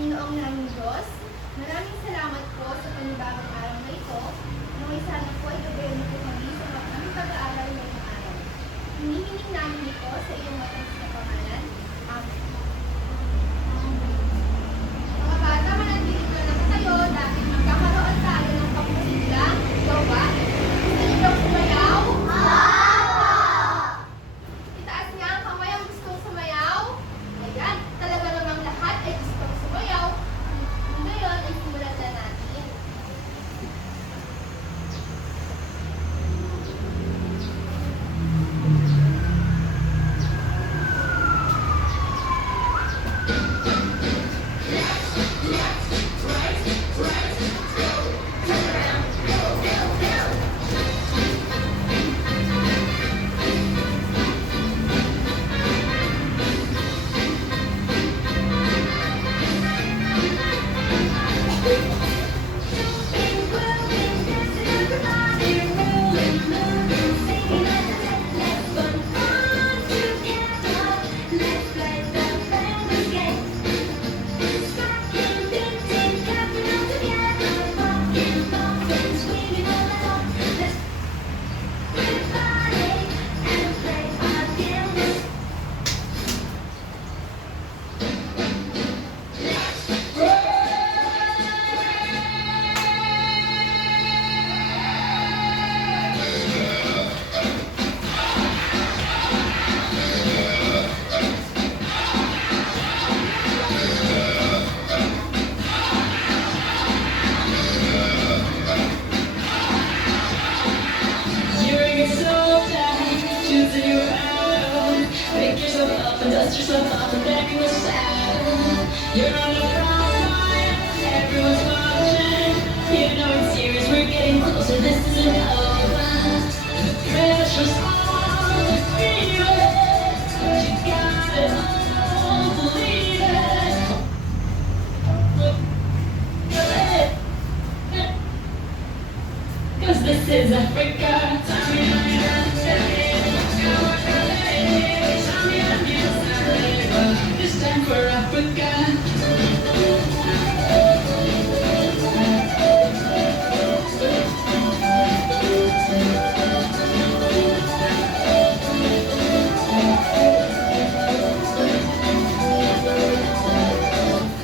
Panginoong naming Diyos, maraming salamat po sa panibagong araw na ito. Naway sana po ay gabayan niyo po kami sa aming pag-aaral ngayong araw. Hinihiling namin ito sa iyong matamis na pangalan. Amen. Mga bata, manatiling na lang kayo dahil magkakaroon tayo ng pagpasilang gawain. Gusto niyo bang sumayaw? Itaas niya ang kamay ang gustong sumayaw. Ayan, talaga namang lahat ay gustong sumayaw. Ngayon ay simulan na natin. Dust yourself off and back in the saddle. You're on the front line, everyone's watching. You know it's serious, we're getting closer, this isn't over. The pressure's on, feel it. You got it all, believe it. Cause this is Africa. This time for Africa.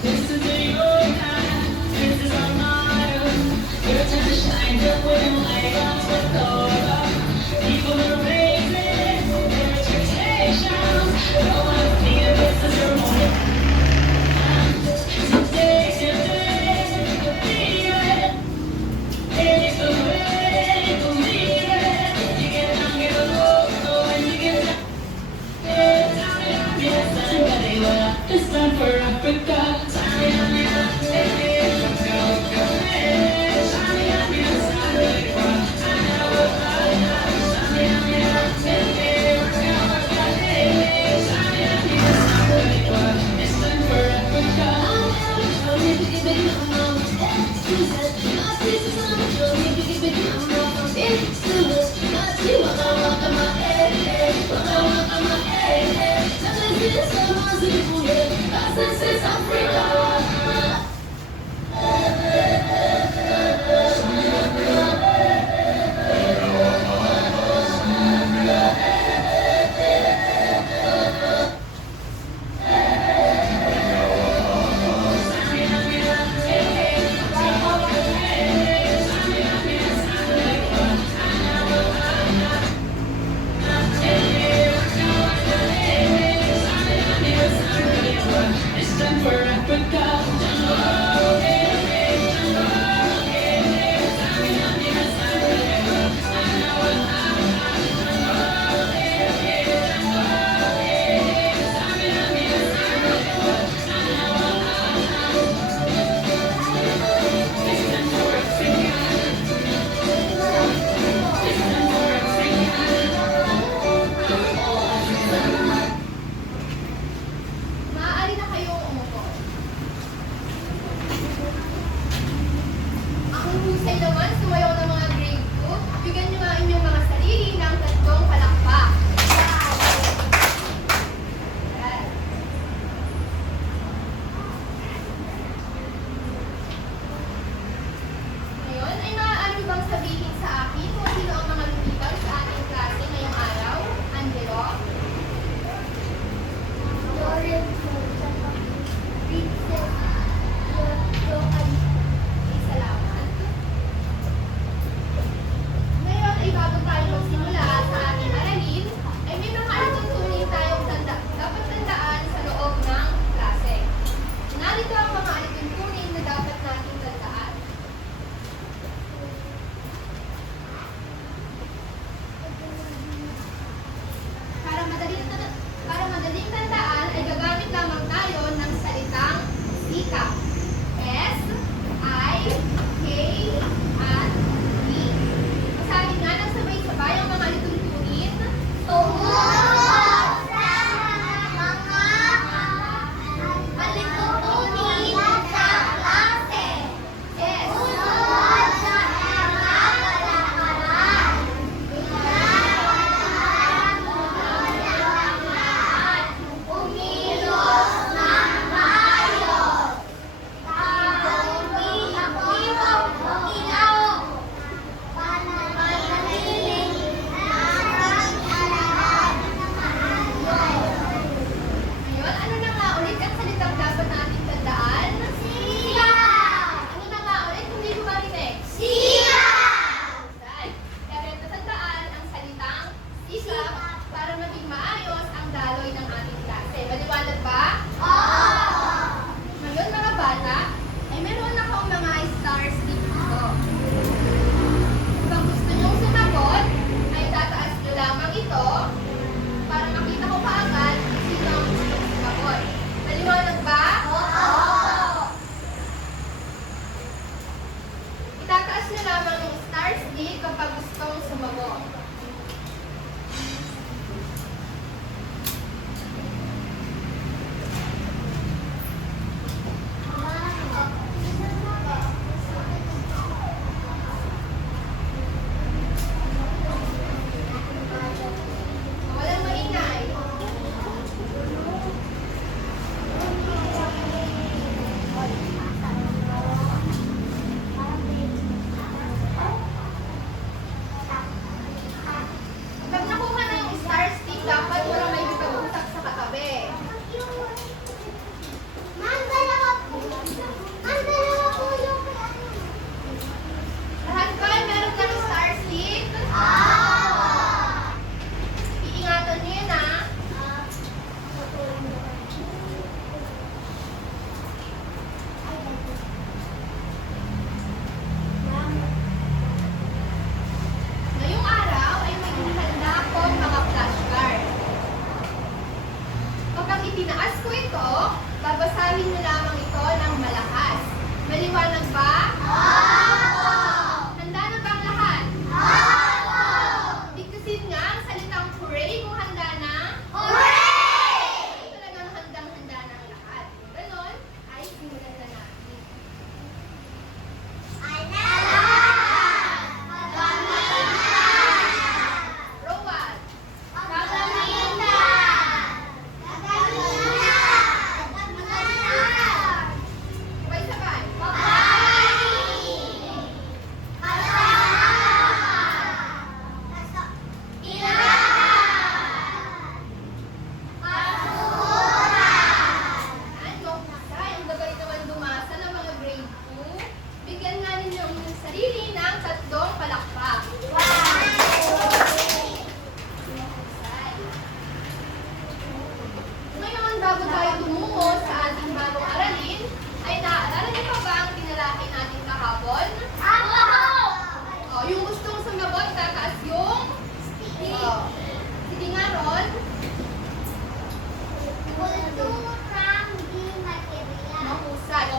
This is your time, this is our motto. Your time to shine, the way light on the over. People are raising their expectations. No one's thinking this is your moment. Today's your day, believe it. It's the way, believe it. You get down, get a low, and you get down. Yes, I'm ready, well, it's time for Africa. This is Africa.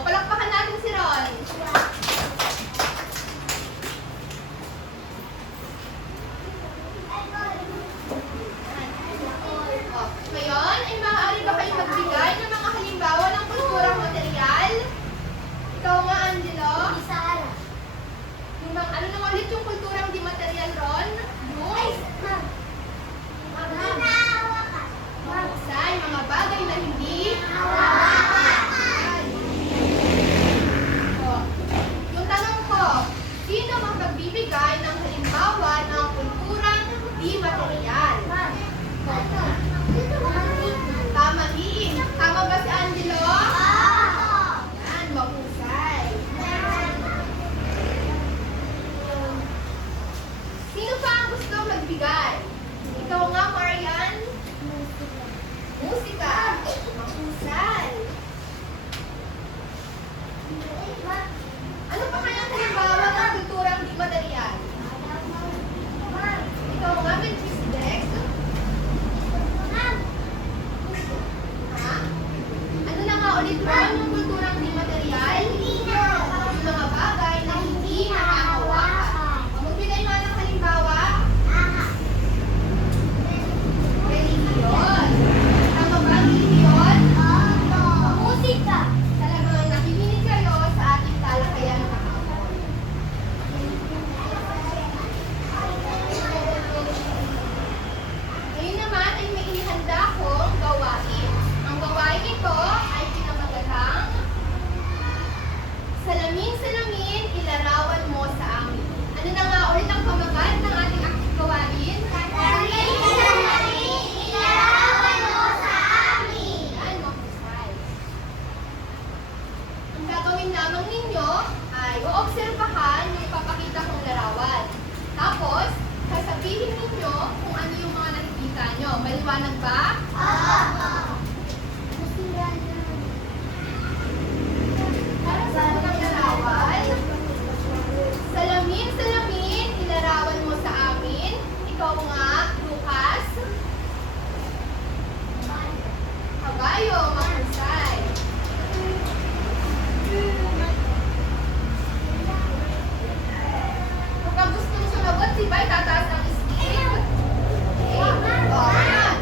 palakpakan natin si Ron. Oh, ngayon, ay maaari ba kayo magbigay ng mga halimbawa ng kulturang material? Ikaw nga, Angelo. Yung mga, ano naman ulit yung kulturang di material, Ron? Mahusay, mga bagay na hindi Oh, yung tanong ko, sino magbibigay ng halimbawa ng kulturang di material? Tama din. Tama ba si Angelo? Yan, mahusay. Sino pa ang gusto magbigay? Ikaw nga, Marian. Musika. Mahusay. Ano pa kayang halimbawa ng kulturang di material? Ikaw nga, Miss Dex. Ha? Ano na nga ulit ba yung kulturang di material? Yung mga bagay na hindi nakakawakan. Magbigay nga ng halimbawa. Religion. Tama ba, religion? Talagang nakikinig kayo sa ating talakayan kahapon. Ngayon naman ay may inihanda akong gawain. Ang gawain ito ay pinamagalang Salamin-salamin, ilarawan mo sa amin. Ano na nga ulit ang pamagat ng ating gawain? Salamin-salamin, ilarawan mo sa amin. Yan, mahusay. Ang gagawin lamang ninyo ay uobserbahan yung ipapakita kong larawan. Tapos, sasabihin ninyo kung ano yung mga nakikita nyo. Maliwanag ba? Para sa unang larawan, salamin-salamin, ilarawan mo sa amin. Ikaw nga, Lucas. Kabayo, mahusay. Kapag gusto mo sumagot, si Bay, tataas ang stick. Okay. O, ayan.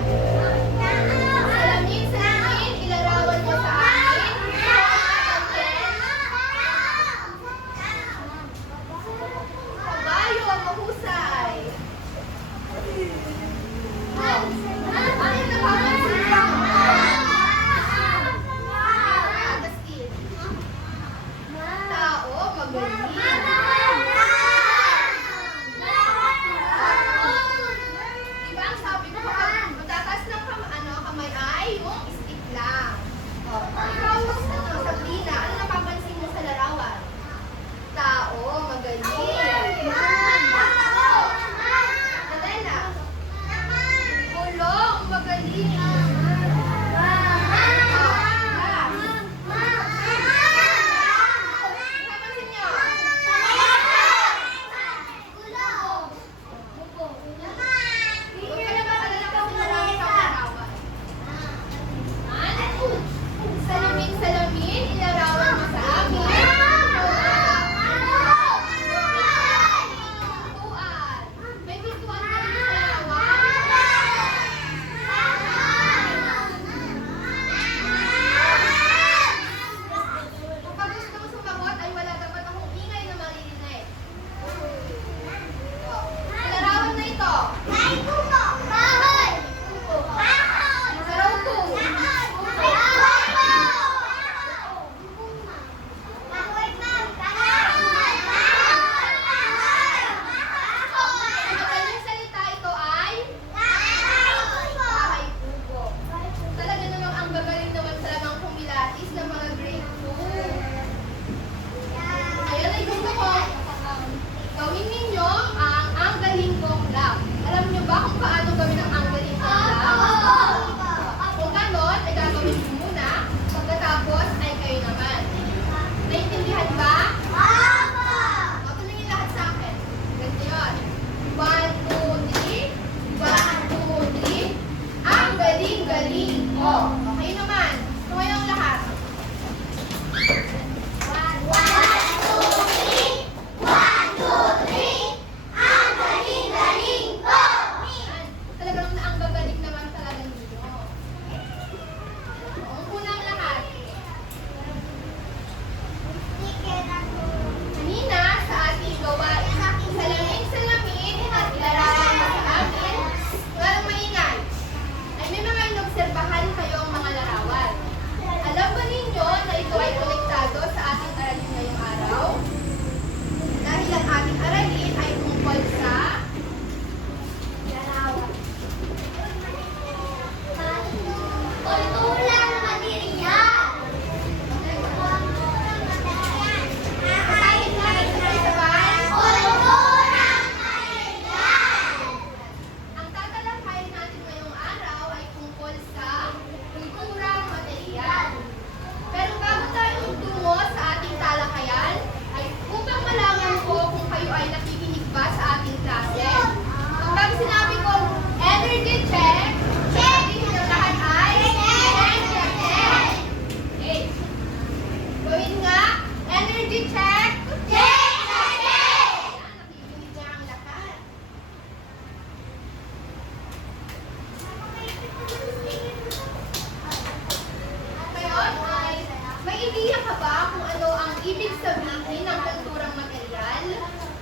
ibig sabihin ng kulturang material?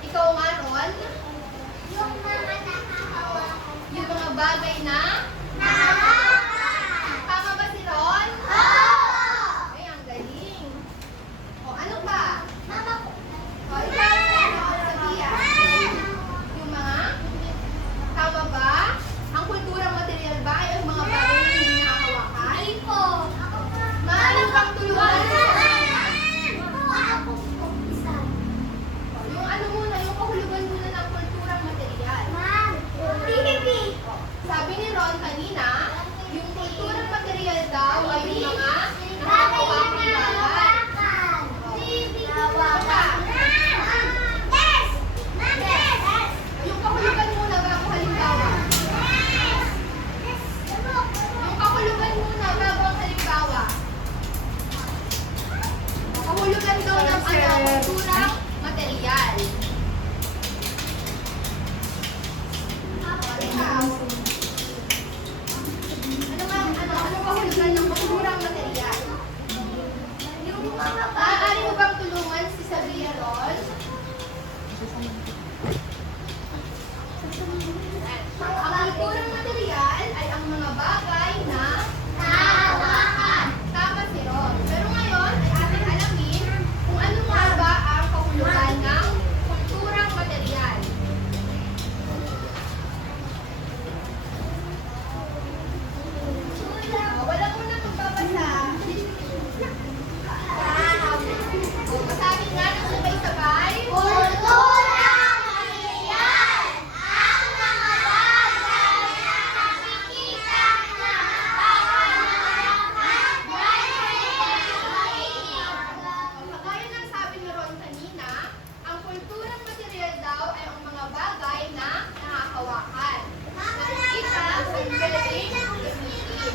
Ikaw nga, Ron? Yung mga nakakawa. Yung mga bagay na? Nakakawa. Tama ba si Ron? Oo. Ay, ang galing. O, ano pa? Mama ko. O, ikaw, Sophia. Yung mga? Tama ba? Ang kulturang material ba ay ang mga bagay na hindi nakakawakan? Hindi po. Ako pa. Maaaring bang tulungan mo? Ako po. Isa. Yung ano muna, yung kahulugan muna ng kulturang material. Ma'am. TV. Sabi ni Ron kanina, yung kulturang material daw ay yung mga Bagay na nakakawakang bagay. nakakawakan. TV. Hawakan. Yes. Ma'am, yes. Yung kahulugan muna bago halimbawa. Yes. Yung kahulugan muna bago ang halimbawa. Kahulugan daw ng kulturang material. Ikaw. Ano kahulugan ng kulturang material? Yung mga Maaari mo bang tulungan si Sabia Ron? Ang kulturang material ay ang mga bagay na nakakawakan. tama si Ron. Pero ngayon ay ating alamin kung ano nga ba ang kahulugan ng kulturang material. Wala mo na magbabasa. Basahin nga ng sabay-sabay. Kulturang material ang mga bagay na nakikita na nakakawakan may Kagaya ng sabi ni Ron kanina, ang kulturang material daw ay ang mga bagay na nakakawakan. Nakikita sa galing gamitin.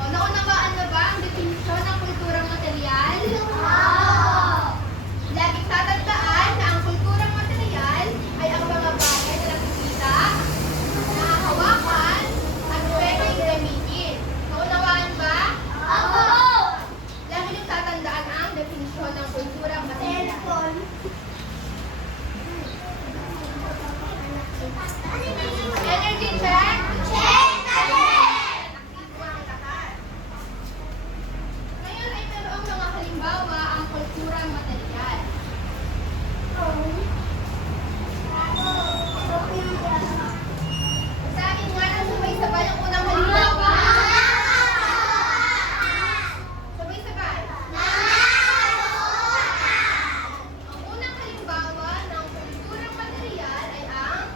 O, naunawaan na ba ang definisyon ng kulturang material? Laging tatandaan na ang kulturang material ay ang mga bagay na nakikita, nakakawakan, at pwedeng gamitin. Naunawaan ba? Lagi niyong tatandaan ang definisyon ng kulturang material. Energy check? Ngayon ay mayroong mga halimbawa ang kulturang material. Basahin nga ng sabay-sabay ang unang halimbawa. Sabay-sabay. Ang unang halimbawa ng kulturang material ay ang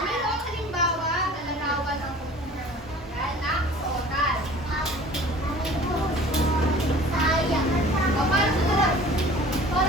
mayroong halimbawa na larawan ng kulturang material na suotan. O, para sa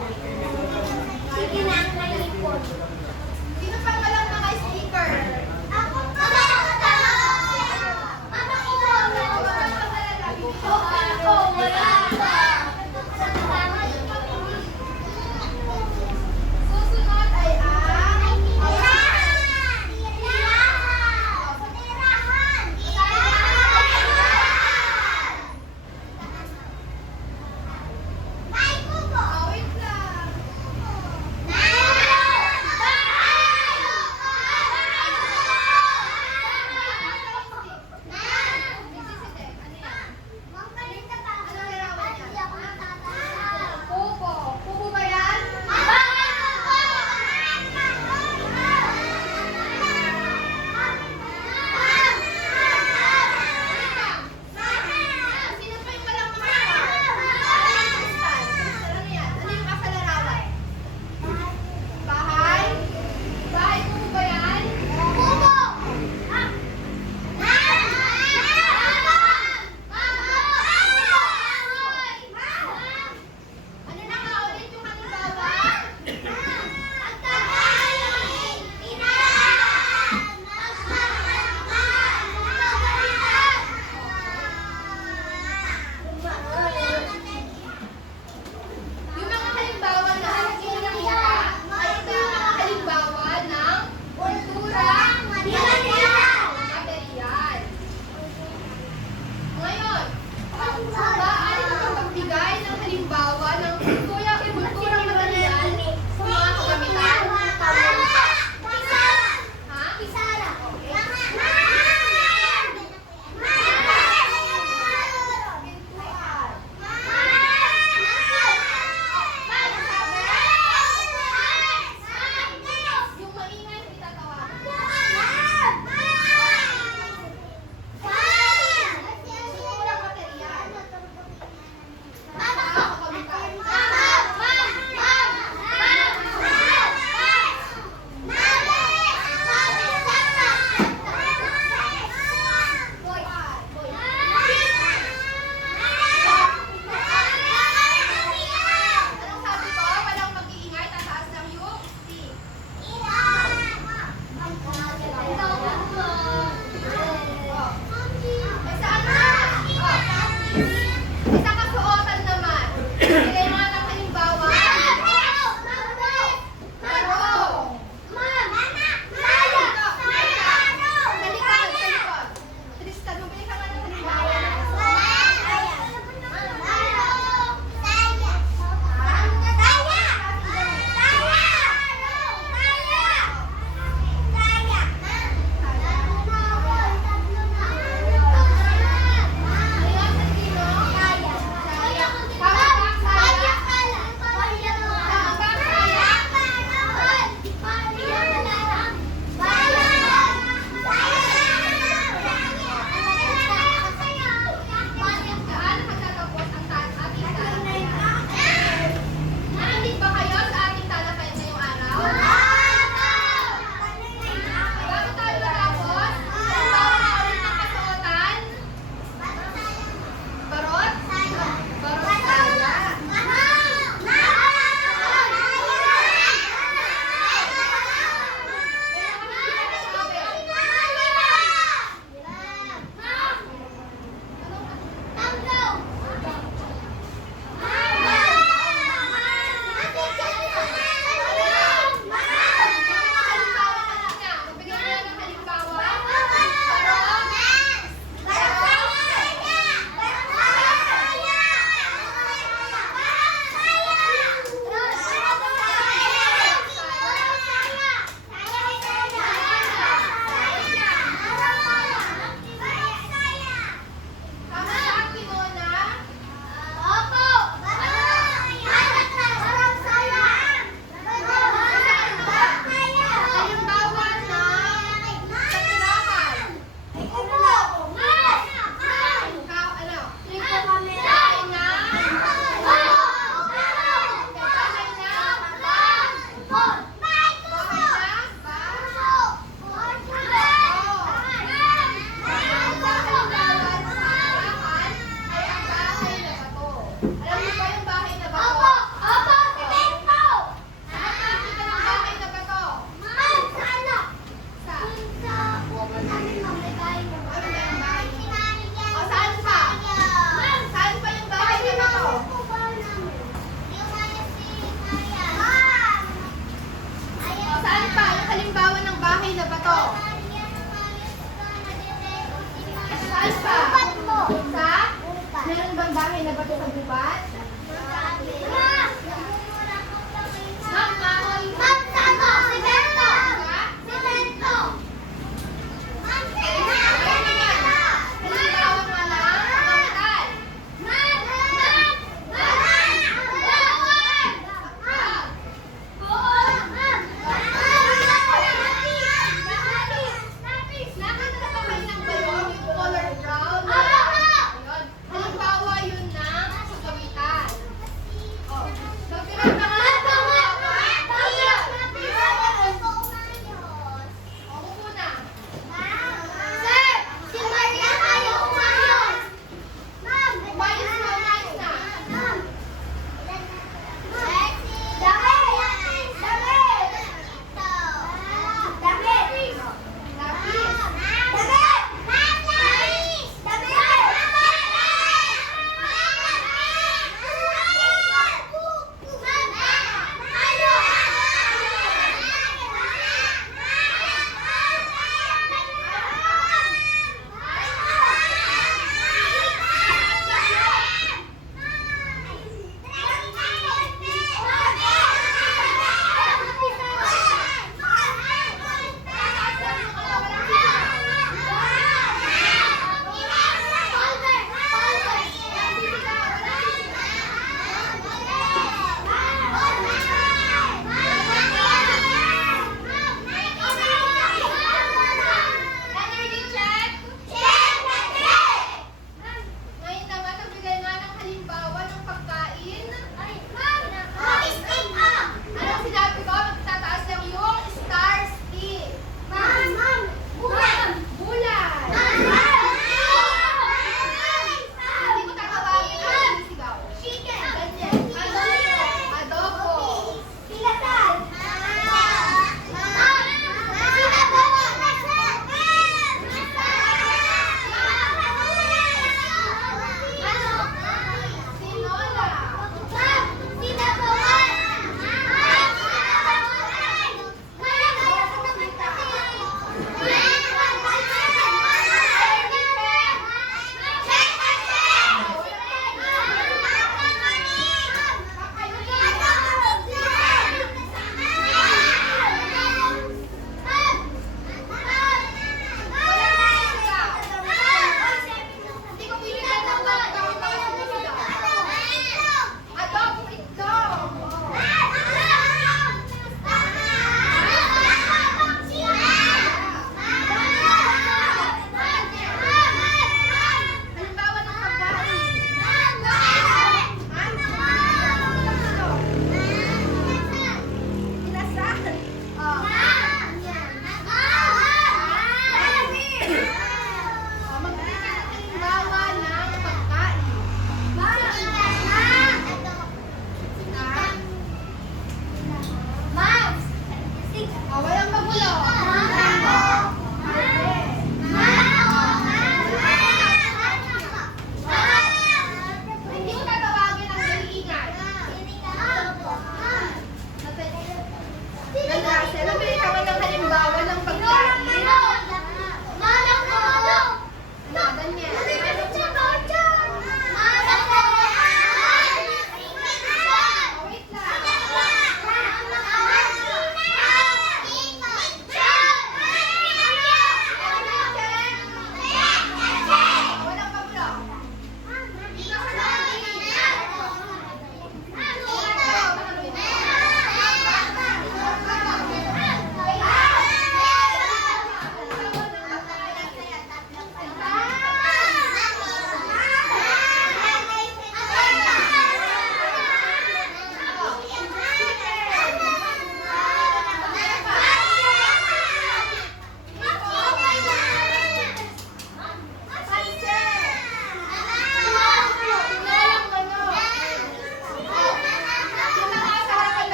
Sige na, nalipod. Sino pa walang mga sticker? Ako pa! Mama, ikaw! Ako, wala pa! Susunod ay ang wait lang.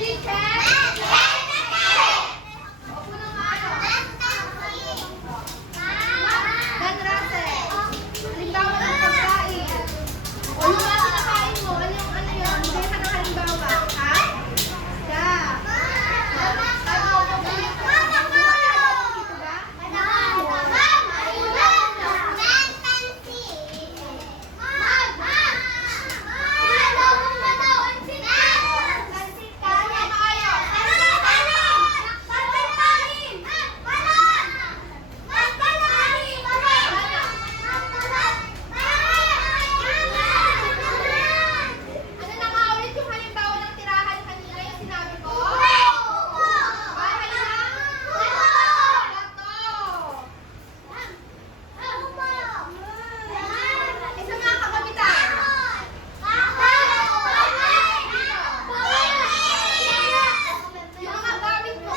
Lily Chen. Opo ng maano. Dan Russell. Halimbawa ng pagkain. O yung mga kinakain mo, ano yun? Bigay ka ng halimbawa. Ha? Da. Ano na nga ulit yung halimbawa ng tirahan kanina yung sinabi ko? Bahay ng plato. Isa mga kagamitan. Yung mga gamit mo.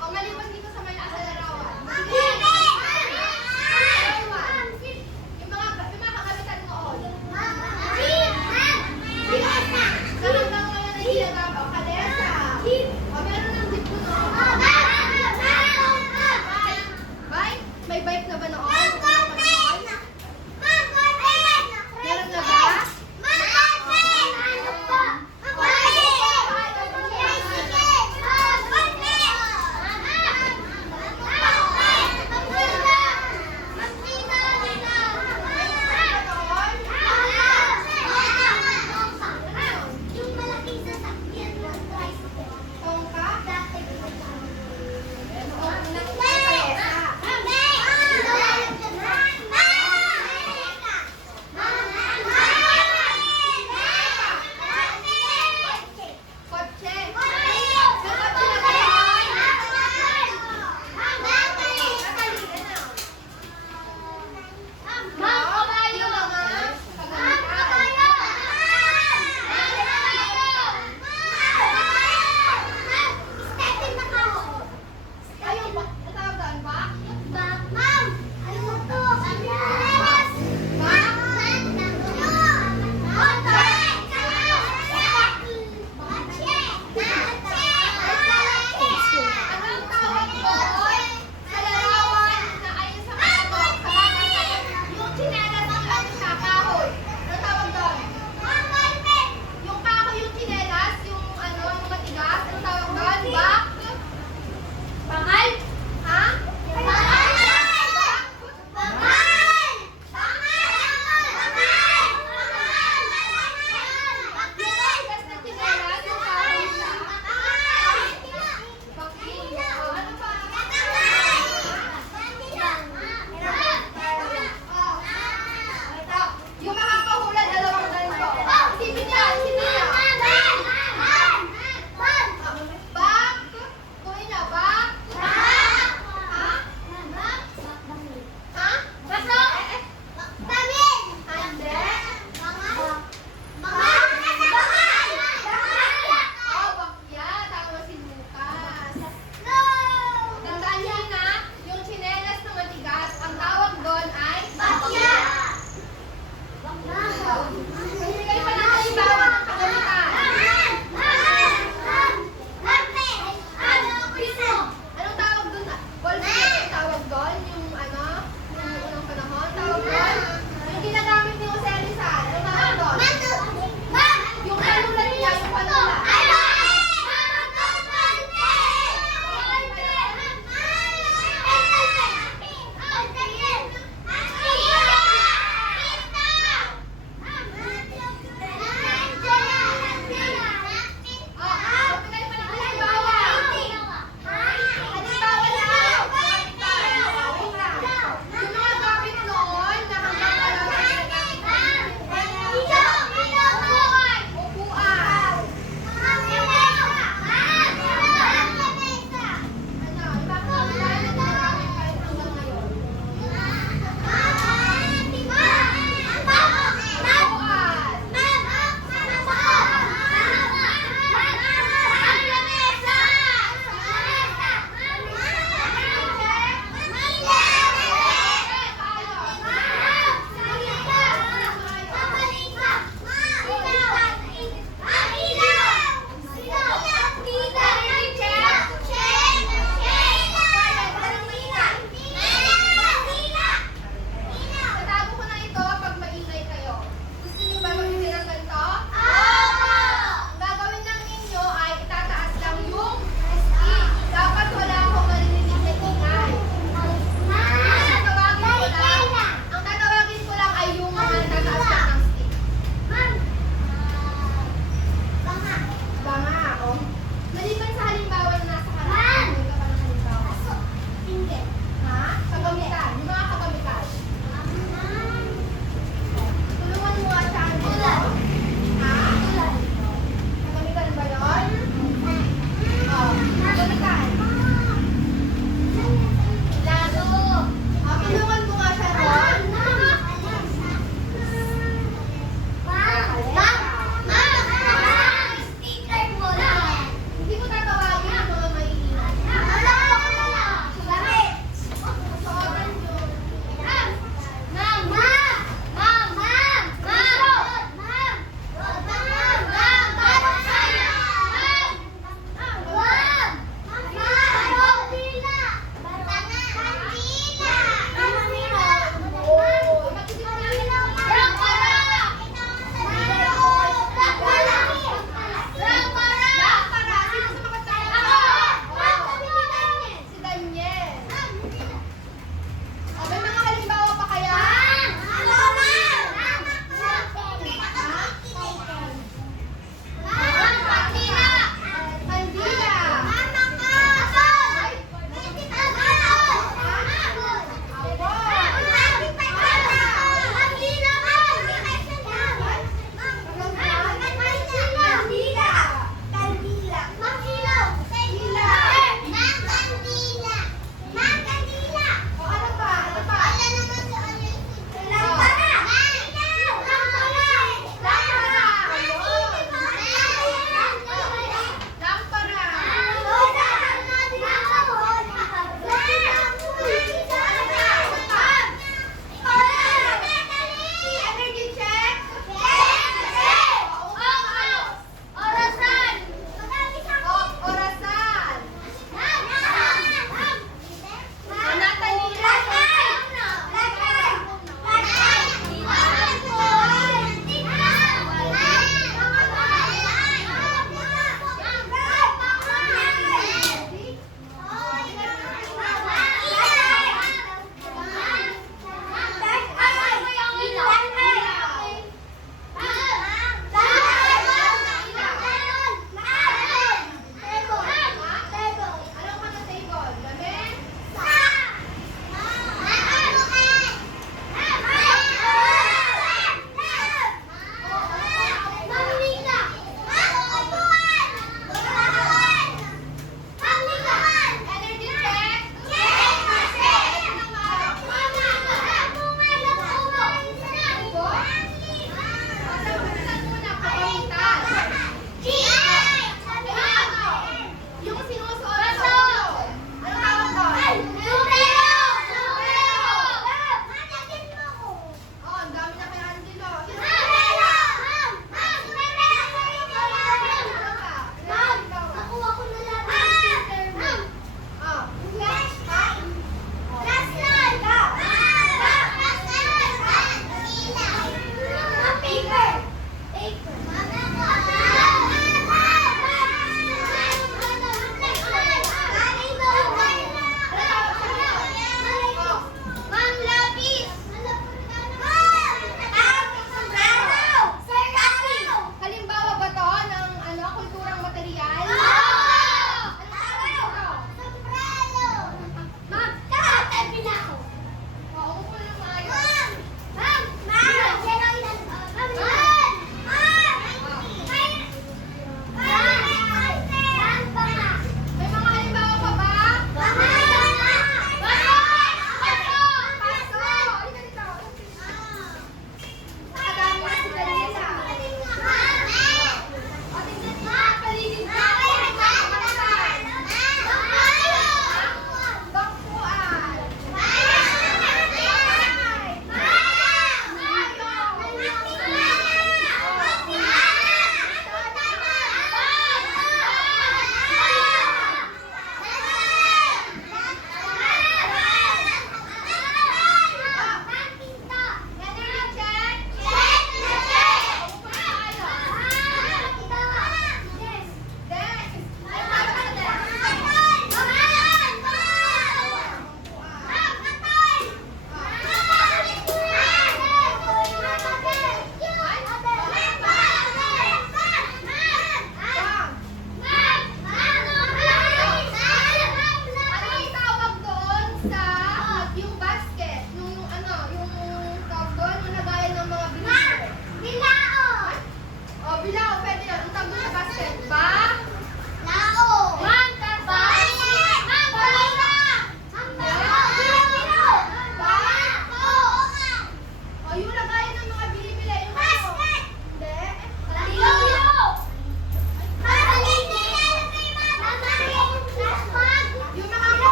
O maliban dito sa may nasa larawan. Yung mga kagamitan noon. Hanggang ngayon ay ginagamit. O kalesa. O meron ng jeep mo noon. Bike? May bike na ba noon? Meron na ba? Tongka? O, kalesa.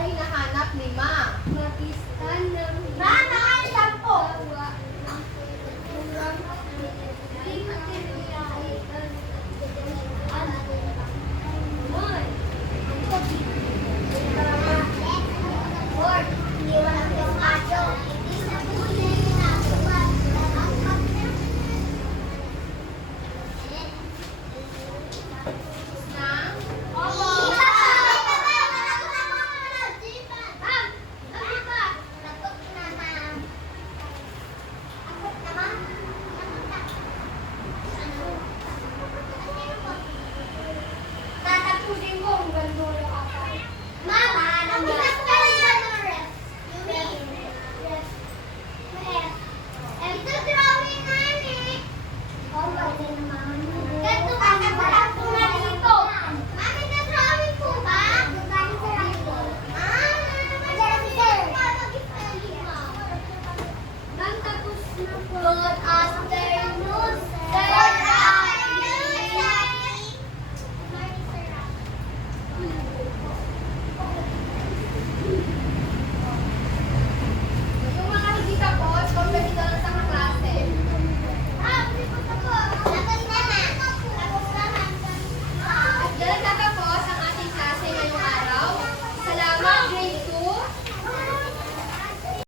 ang hinahanap ni Ma? Matistan ng nakalitan po. Na? Tatapusin ko ang gandulo ako. Mama, nabigas ka lang ba ng ref? Ref. Ref. Ito drawing namin. Oh, pwede na mama. Ganito ka na pala po na dito. Mami, na-drawing po ba? Galing sa rifle. Galing sa rifle. Ma'am, tapos na po.